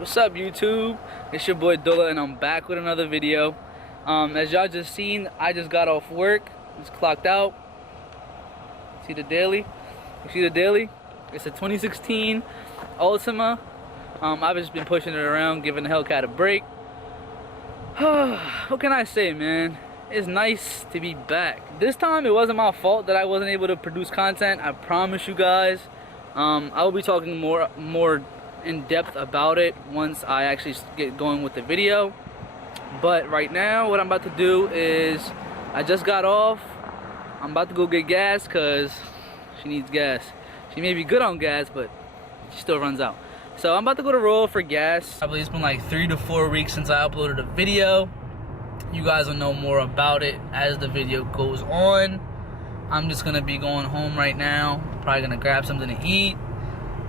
What's up, YouTube? It's your boy Dula, and I'm back with another video. As y'all just seen, I just got off work. Just clocked out. See the daily? You see the daily? It's a 2016 Ultima. I've just been pushing it around, giving the Hellcat a break. What can I say, man? It's nice to be back. This time, it wasn't my fault that I wasn't able to produce content. I promise you guys. I will be talking more in depth about it once I actually get going with the video. But right now, what I'm about to do is, I just got off. I'm about to go get gas because she needs gas. She may be good on gas, but she still runs out. So I'm about to go to Royal for gas. I believe it's been like 3 to 4 weeks since I uploaded a video. You guys will know more about it as the video goes on. I'm just gonna be going home right now. Probably gonna grab something to eat.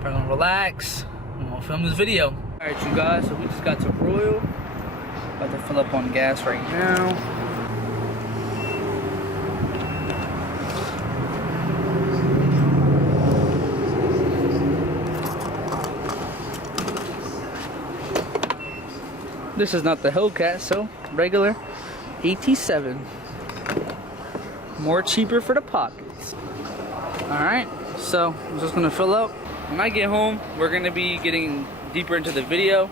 Probably gonna relax. I'm gonna film this video. Alright, you guys, so we just got to Royal. About to fill up on gas right now. This is not the Hellcat, so regular 87. More cheaper for the pockets. Alright, so I'm just gonna fill up. When I get home, we're gonna be getting deeper into the video.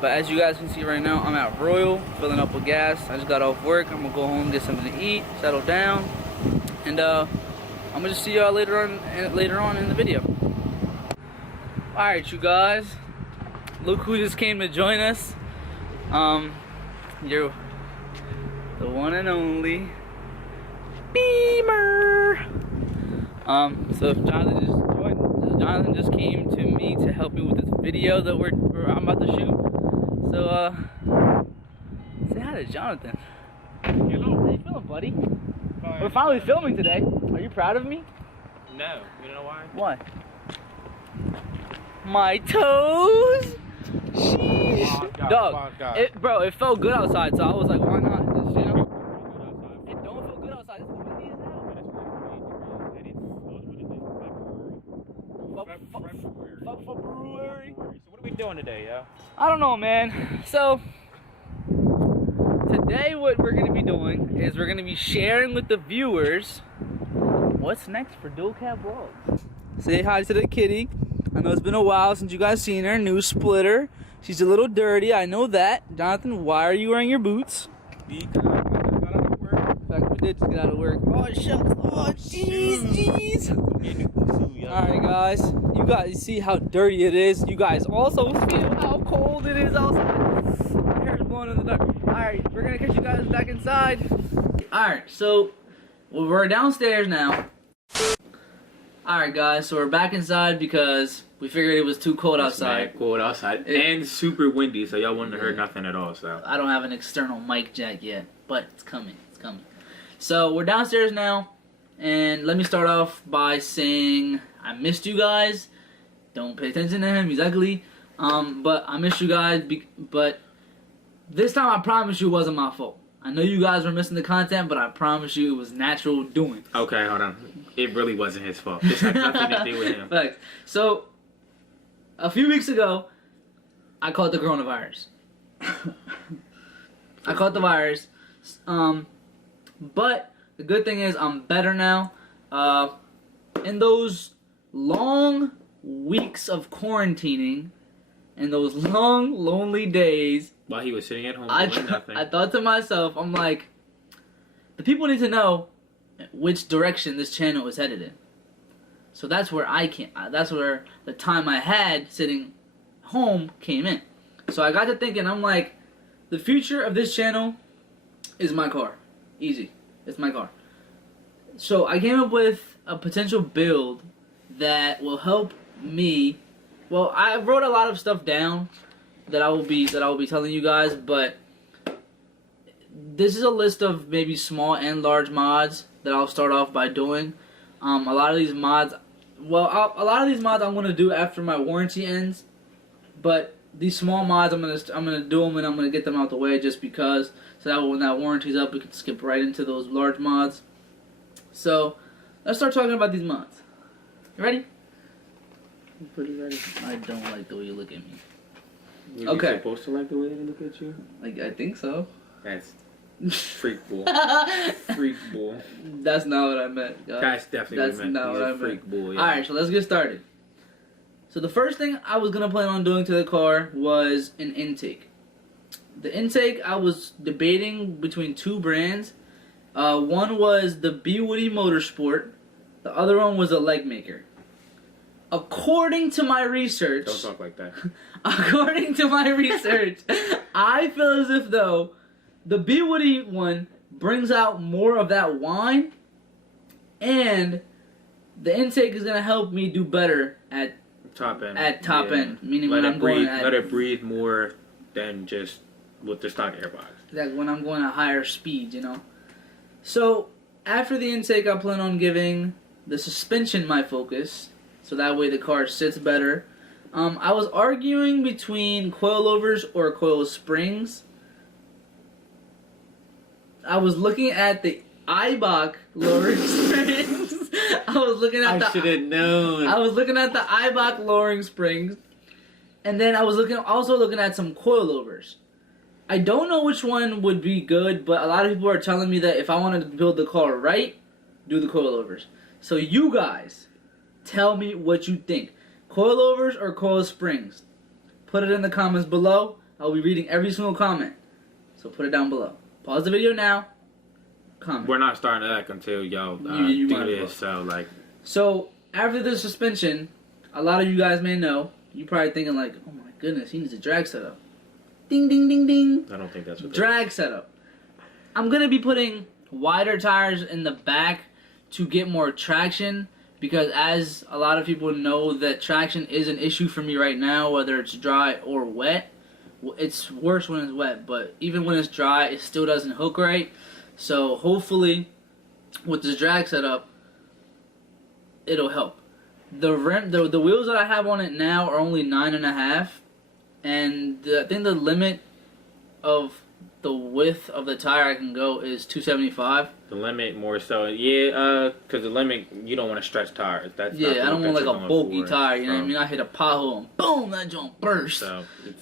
But as you guys can see right now, I'm at Royal, filling up with gas. I just got off work. I'm gonna go home, get something to eat, settle down, and I'm gonna just see y'all later on in the video. Alright, you guys, look who just came to join us. You're the one and only Beamer. So Jonathan just came to me to help me with this video that I'm about to shoot. So say hi to Jonathan. Hello. How you feeling, buddy? Fine. We're finally filming today. Are you proud of me? No. You know why? Why? My toes. Sheesh. Oh, God, Dog, oh, bro, it felt good outside, so I was like, why not? Just, you know? It don't feel good outside. It's windy as hell. February. So what are we doing today, yo? I don't know, man. So today what we're gonna be doing is we're gonna be sharing with the viewers what's next for Dual Cab Vlogs. Say hi to the kitty. I know it's been a while since you guys seen her. New splitter. She's a little dirty, I know that. Jonathan, why are you wearing your boots? Because I just got out of work. In fact, we did just get out of work. Oh, shucks. Oh, jeez. Alright, guys. You guys see how dirty it is. You guys also feel how cold it is outside. My hair's blowing in the dark. Alright, we're going to catch you guys back inside. Alright, so we're downstairs now. Alright, guys, so we're back inside because we figured it was too cold outside. It's cold outside and super windy, so y'all wouldn't have heard nothing at all. So I don't have an external mic jack yet, but it's coming. It's coming. So we're downstairs now, and let me start off by saying I missed you guys. Don't pay attention to him. He's ugly. But I missed you guys. But this time I promise you it wasn't my fault. I know you guys were missing the content, but I promise you it was natural doing. okay, hold on. It really wasn't his fault. This had nothing to do with him. Thanks. So a few weeks ago, I caught the coronavirus. I caught the virus. But the good thing is I'm better now. In those long weeks of quarantining, in those long, lonely days, While he was sitting at home doing nothing. I thought to myself, I'm like, the people need to know which direction this channel is headed in. So that's where that's where the time I had sitting home came in. So I got to thinking, I'm like, the future of this channel is my car. Easy. It's my car. So I came up with a potential build that will help me. Well, I wrote a lot of stuff down that I will be telling you guys, but this is a list of maybe small and large mods that I'll start off by doing. A lot of these mods, I'm gonna do after my warranty ends, but these small mods I'm gonna do them and I'm gonna get them out the way just because, so that when that warranty's up, we can skip right into those large mods. So let's start talking about these mods. You ready? I'm pretty ready. I don't like the way you look at me. Was Okay. you supposed to like the way they look at you? Like, I think so. That's freak bull. Freak bull. That's not what I meant. That's definitely That's what I meant. not He's what a I meant. freak bull. Yeah. Alright, so let's get started. So the first thing I was going to plan on doing to the car was an intake. The intake, I was debating between two brands. One was the B Woody Motorsport. The other one was a leg maker. According to my research... Don't talk like that. According to my research, I feel as if, though, the B Woody one brings out more of that whine, and the intake is going to help me do better at top end. End, meaning let when it I'm breathe, going at... Let it breathe more than just with the stock AirPods. Like when I'm going at higher speed, you know? So, after the intake, I plan on giving the suspension my focus, so that way the car sits better. I was arguing between coilovers or coil springs. I was looking at the Eibach lowering springs. I should have known. I was looking at the Eibach lowering springs, and then I was also looking at some coilovers. I don't know which one would be good, but a lot of people are telling me that if I wanted to build the car right, do the coilovers. So you guys, tell me what you think. Coilovers or coil springs? Put it in the comments below. I'll be reading every single comment. So put it down below. Pause the video now. Comment. We're not starting that until y'all You do might as this. So like, So after the suspension, a lot of you guys may know. You're probably thinking like, oh my goodness, he needs a drag setup. Ding ding ding ding. I don't think that's what. Drag setup. I'm gonna be putting wider tires in the back to get more traction, because as a lot of people know, that traction is an issue for me right now, whether it's dry or wet. It's worse when it's wet, but even when it's dry, it still doesn't hook right. So hopefully, with this drag setup, it'll help. The wheels that I have on it now are only 9.5, and I think the limit of the width of the tire I can go is 275. The limit more so, yeah, because the limit, you don't want to stretch tires. That's not I don't want like a bulky tire, you know what I mean? I hit a pothole and boom, that joint burst.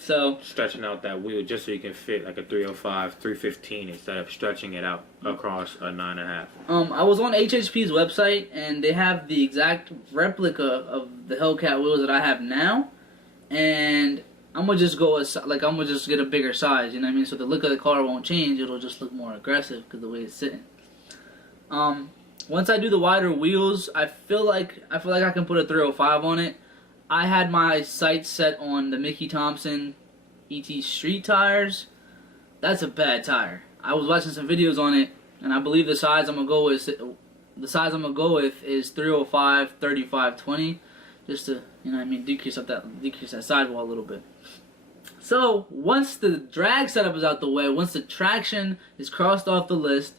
So stretching out that wheel just so you can fit like a 305, 315 instead of stretching it out across a 9.5. I was on HHP's website, and they have the exact replica of the Hellcat wheels that I have now, and I'm gonna just I'm gonna just get a bigger size, you know what I mean? So the look of the car won't change; it'll just look more aggressive because the way it's sitting. Once I do the wider wheels, I feel like I can put a 305 on it. I had my sights set on the Mickey Thompson ET Street tires. That's a bad tire. I was watching some videos on it, and I believe the size I'm gonna go with is 305, 35, 20, just to, you know what I mean, decrease that sidewall a little bit. So once the drag setup is out the way, once the traction is crossed off the list,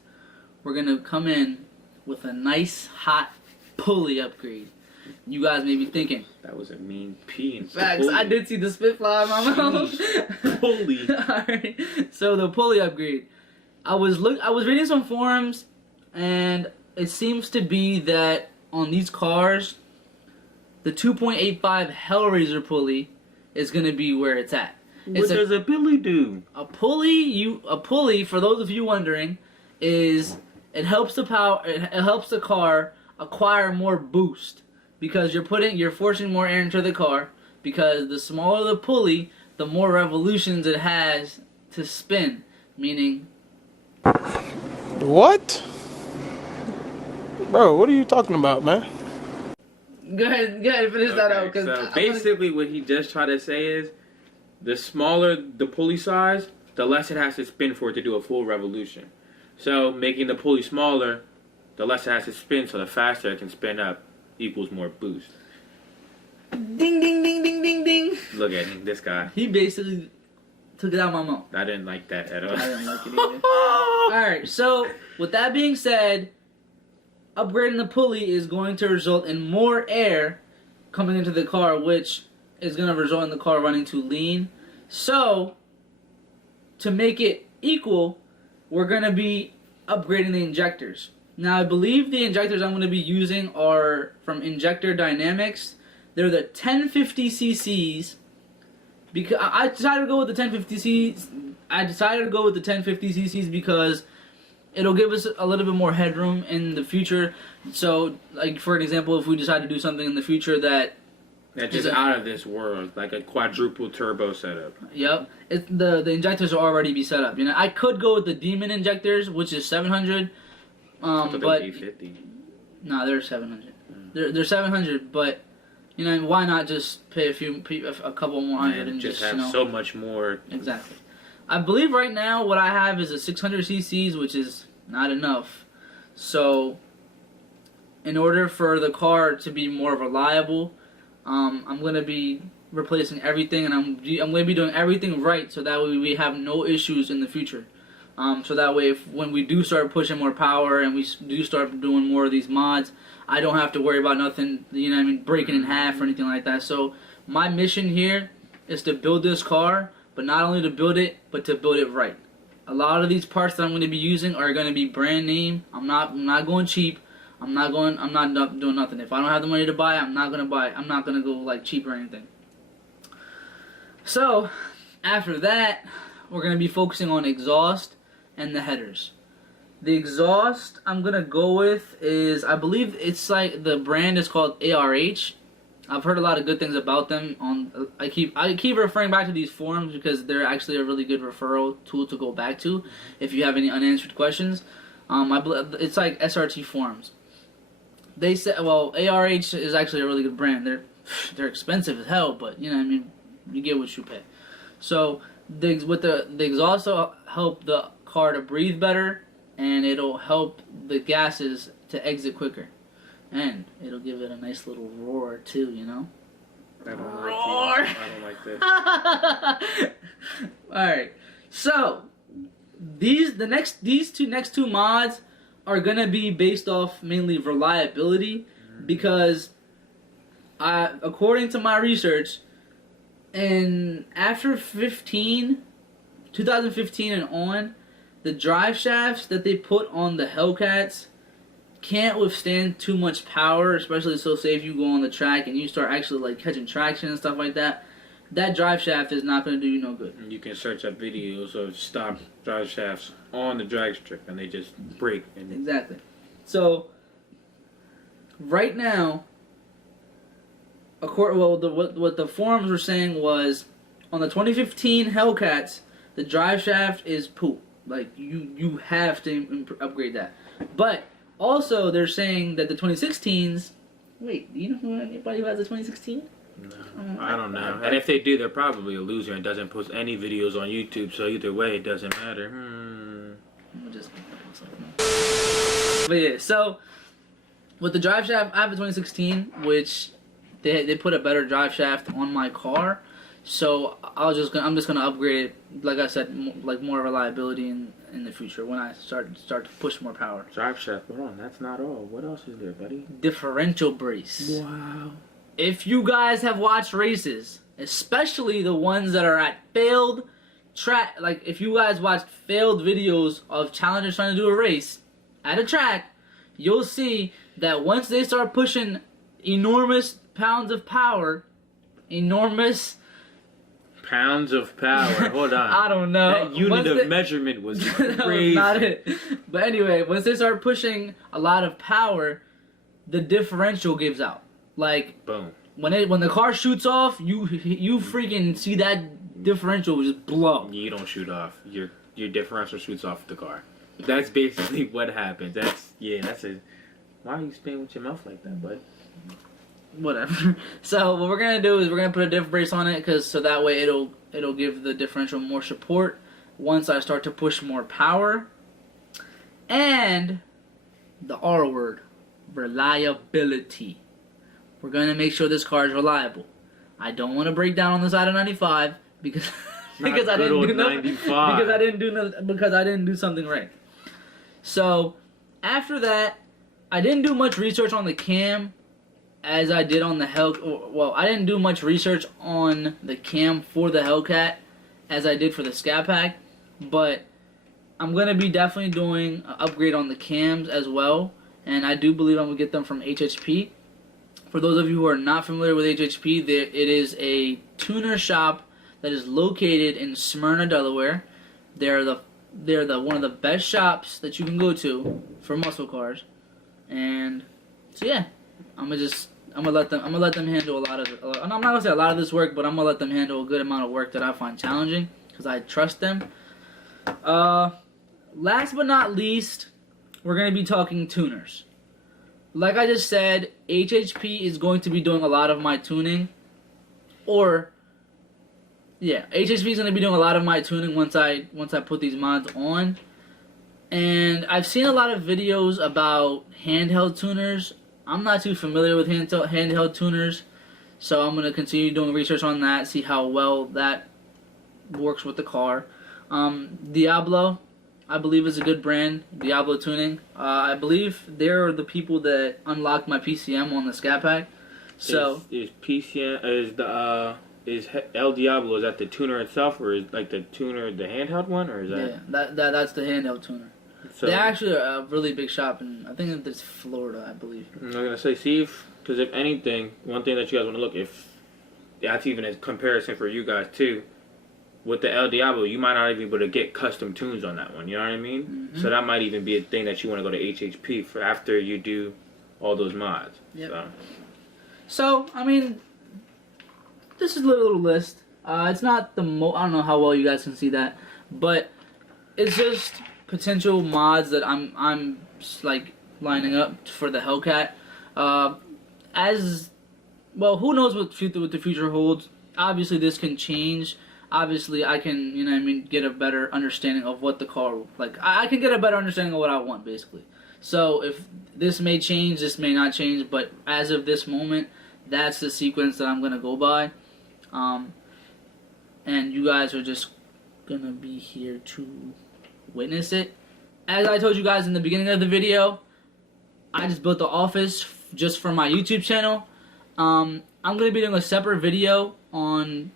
we're gonna come in with a nice hot pulley upgrade. You guys may be thinking, that was a mean pee in facts. I did see the spit fly in my mouth. Pulley. Alright. So the pulley upgrade. I was reading some forums, and it seems to be that on these cars, the 2.85 Hellraiser pulley is gonna be where it's at. What does a pulley do? A pulley, for those of you wondering, is it helps the car acquire more boost, because you're forcing more air into the car, because the smaller the pulley, the more revolutions it has to spin, meaning... What? Bro, what are you talking about, man? Go ahead, finish that out. So basically what he just tried to say is, the smaller the pulley size, the less it has to spin for it to do a full revolution. So making the pulley smaller, the less it has to spin, so the faster it can spin up equals more boost. Ding, ding, ding, ding, ding, ding. Look at him, this guy. He basically took it out of my mouth. I didn't like that at all. I didn't like it either. Alright, so with that being said, upgrading the pulley is going to result in more air coming into the car, which is going to result in the car running too lean. So, to make it equal, we're going to be upgrading the injectors. Now, I believe the injectors I'm going to be using are from Injector Dynamics. They're the 1050 cc's because I decided to go with the 1050cc. I decided to go with the 1050cc's because it'll give us a little bit more headroom in the future. So, like for an example, if we decide to do something in the future that's just out of this world, like a quadruple turbo setup. Yep, the injectors will already be set up. You know, I could go with the Demon injectors, which is 700. But 850. No, they're 700. They're 700, but you know, why not just pay a couple more hundred and just have so much more. Exactly. I believe right now what I have is a 600 cc's, which is not enough. So, in order for the car to be more reliable, I'm gonna be replacing everything, and I'm gonna be doing everything right, so that way we have no issues in the future. So that way, when we do start pushing more power and we do start doing more of these mods, I don't have to worry about nothing, you know what I mean, breaking in half or anything like that. So my mission here is to build this car, but not only to build it, but to build it right. A lot of these parts that I'm going to be using are going to be brand name. I'm not going cheap. I'm not doing nothing. If I don't have the money to buy, I'm not going to buy. I'm not going to go like cheap or anything. So after that, we're going to be focusing on exhaust and the headers. The exhaust I'm gonna go with is, I believe it's like, the brand is called ARH. I've heard a lot of good things about them. I keep referring back to these forums because they're actually a really good referral tool to go back to if you have any unanswered questions. It's like SRT forums. They said, well, ARH is actually a really good brand. They're expensive as hell, but you know what I mean, you get what you pay. So the exhaust will help the car to breathe better, and it'll help the gases to exit quicker, and it'll give it a nice little roar too, you know. I don't roar. Like this. All right, so these next two mods are gonna be based off mainly reliability, because according to my research, and after 2015 and on, the drive shafts that they put on the Hellcats can't withstand too much power, especially so say if you go on the track and you start actually like catching traction and stuff like that. That drive shaft is not going to do you no good. You can search up videos of stock drive shafts on the drag strip and they just break. Exactly. So right now, what the forums were saying was, on the 2015 Hellcats, the drive shaft is poop. Like, you have to upgrade that. But also they're saying that the 2016s. Wait, do you know anybody who has a 2016? No, I don't know. And if they do, they're probably a loser and doesn't post any videos on YouTube. So either way, it doesn't matter. But yeah, so with the drive shaft, I have a 2016, which they put a better drive shaft on my car. So I'm just gonna upgrade it, like I said, like more reliability in the future when I start to push more power. Drive shaft, hold on, that's not all. What else is there, buddy? Differential brace. Wow. If you guys have watched races, especially the ones that are at failed track, like if you guys watched failed videos of challengers trying to do a race at a track, you'll see that once they start pushing enormous pounds of power, pounds of power. Hold on. I don't know. That unit of measurement was crazy. Not it. But anyway, once they start pushing a lot of power, the differential gives out. Like, boom. When the car shoots off, you freaking see that differential just blow. You don't shoot off. Your differential shoots off the car. That's basically what happens. That's it. Why are you spinning with your mouth like that, bud? Whatever. So what we're gonna do is we're gonna put a diff brace on it, so that way it'll give the differential more support once I start to push more power. And the R word, reliability. We're gonna make sure this car is reliable. I don't want to break down on the side of 95 because I didn't do something right. So after that, I didn't do much research on the cam as I did on the I didn't do much research on the cam for the Hellcat as I did for the Scat Pack, but I'm going to be definitely doing an upgrade on the cams as well, and I do believe I'm going to get them from HHP. For those of you who are not familiar with HHP, it is a tuner shop that is located in Smyrna, Delaware. They're the one of the best shops that you can go to for muscle cars. And so yeah, I'm gonna let them handle a lot of it. I'm not gonna say a lot of this work, but I'm gonna let them handle a good amount of work that I find challenging because I trust them. Last but not least, we're gonna be talking tuners. Like I just said, HHP is going to be doing a lot of my tuning. HHP is going to be doing a lot of my tuning once I put these mods on. And I've seen a lot of videos about handheld tuners. I'm not too familiar with handheld tuners, so I'm going to continue doing research on that, see how well that works with the car. Diablo, I believe, is a good brand. Diablo Tuning. I believe they're the people that unlocked my PCM on the Scat Pack. So is PCM is El Diablo, is that the tuner itself, or is like the tuner the handheld one, or is that? Yeah, that's the handheld tuner. So they're actually a really big shop, and I think it's Florida, I believe. I'm gonna say, see because if anything, one thing that you guys want to look, if that's even a comparison for you guys too. With the El Diablo, you might not even be able to get custom tunes on that one. You know what I mean? Mm-hmm. So that might even be a thing that you want to go to HHP for after you do all those mods. Yep. So I mean, this is a little list. It's not the I don't know how well you guys can see that, but it's just potential mods that I'm like lining up for the Hellcat. As well, who knows what the future holds? Obviously, this can change. Obviously, I can, get a better understanding of what the car, I can get a better understanding of what I want, basically. So, if this may change, this may not change, but as of this moment, that's the sequence that I'm going to go by. And you guys are just going to be here to witness it. As I told you guys in the beginning of the video, I just built the office just for my YouTube channel. I'm going to be doing a separate video on...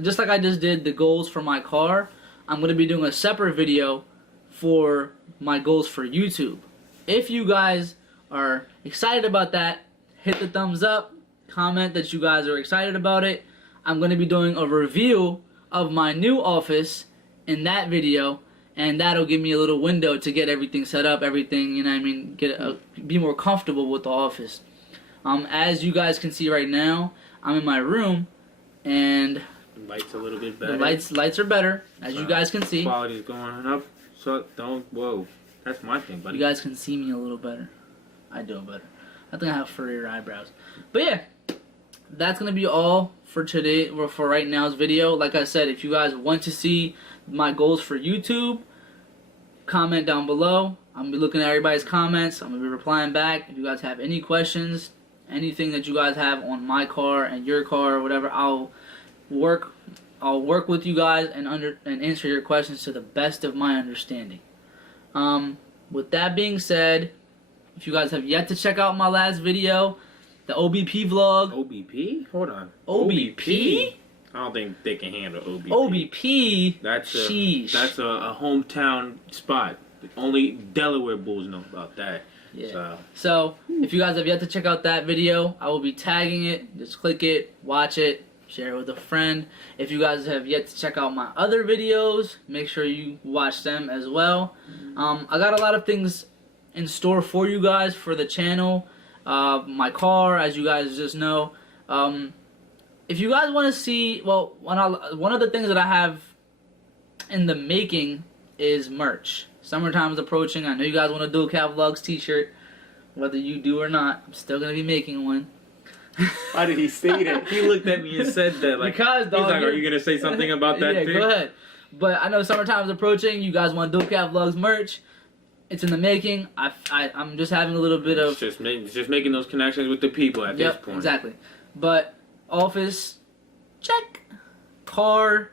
just like I just did the goals for my car, I'm going to be doing a separate video for my goals for YouTube. If you guys are excited about that, hit the thumbs up, comment that you guys are excited about it. I'm going to be doing a review of my new office in that video, and that'll give me a little window to get everything set up, everything, be more comfortable with the office. As you guys can see right now, I'm in my room, and... lights a little bit better. The lights are better, as you guys can see. Quality's going up, so whoa. That's my thing, buddy. You guys can see me a little better. I do better. I think I have furrier eyebrows. But yeah, that's going to be all for today, or for right now's video. Like I said, if you guys want to see my goals for YouTube, comment down below. I'm going to be looking at everybody's comments. I'm going to be replying back. If you guys have any questions, anything that you guys have on my car and your car or whatever, I'll work with you guys and answer your questions to the best of my understanding. With that being said, if you guys have yet to check out my last video, the OBP vlog. OBP? Hold on. OBP? I don't think they can handle OBP. OBP? That's sheesh. a hometown spot. Only Delaware Bulls know about that. Yeah. So, if you guys have yet to check out that video, I will be tagging it. Just click it, watch it, share it with a friend. If you guys have yet to check out my other videos, make sure you watch them as well. I got a lot of things in store for you guys for the channel. My car, as you guys just know. If you guys want to see, well, one of the things that I have in the making is merch. Summertime is approaching. I know you guys want a Dual Cap Vlogs t-shirt. Whether you do or not, I'm still going to be making one. Why did he say that? He looked at me and said that. Because, dog, he's like, are you going to say something about that too? Yeah, go ahead. But I know summertime is approaching. You guys want Dual Cap Vlogs merch. It's in the making. I'm just having a little bit of... It's just making those connections with the people at this point. Exactly. But office, check. Car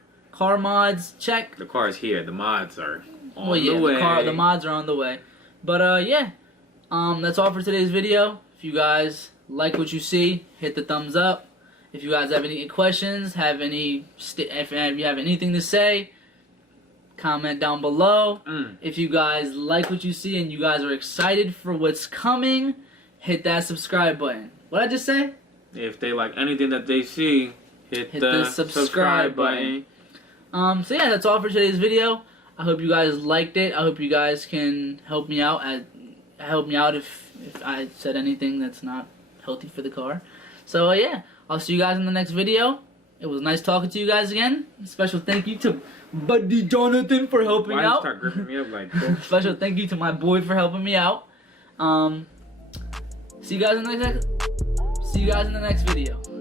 mods, check. The car's here. The mods are on the way. The mods are on the way. But yeah, that's all for today's video. If you guys like what you see, hit the thumbs up. If you guys have any questions, if you have anything to say, comment down below. If you guys like what you see and you guys are excited for what's coming, hit that subscribe button. What did I just say? If they like anything that they see, hit the subscribe button. So yeah, that's all for today's video. I hope you guys liked it. I hope you guys can help me out if I said anything that's not healthy for the car. So yeah, I'll see you guys in the next video. It was nice talking to you guys again. Special thank you to Buddy Jonathan for helping out. Why you start gripping me up like that? Special thank you to my boy for helping me out. See you guys in the next video.